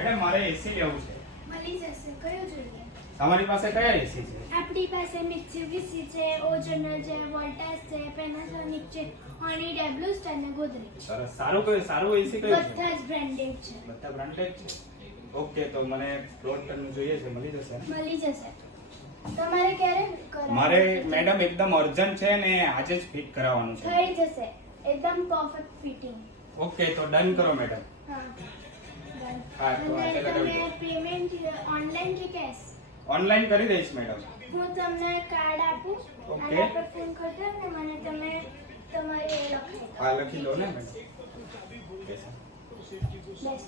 Madam મારે એસી લેવું છે. મળી જશે. કયું જોઈએ? તમારી પાસે કયા એસી છે? આપણી પાસે મિત્સુબિશી છે, ઓઝોનર છે, વોલ્ટાસ છે, પેનાસોનિક છે, હોનીડા, બ્લુ સ્ટાર ને ગોદરેજ. સરસ. સારું એસી કયું છે? બધા જ બ્રાન્ડેડ છે. બધા બ્રાન્ડેડ છે. ઓકે, તો મને પ્લોટ ટર્ન જોઈએ છે, મળી જશે ને? મળી જશે. તમારે ક્યારે કરાવવું? મારે મેડમ એકદમ અર્જન્ટ છે ને આજે જ ફિટ કરાવવાનું છે. થઈ જશે. એકદમ પરફેક્ટ ફિટિંગ. ઓકે, તો ડન કરો મેડમ. હા. હા, તો અને આજે તમે લગાવી પેમેન્ટ ઓનલાઈન કે કેશ? ઓનલાઈન કરી દઈશ મેડમ. હું તમને કાર્ડ આપું ઓકે. અને આપણે ફોન કરજો ને મને તમે તમારી લખી હા, લખી લો ને મેડમ. Okay, sir. દો.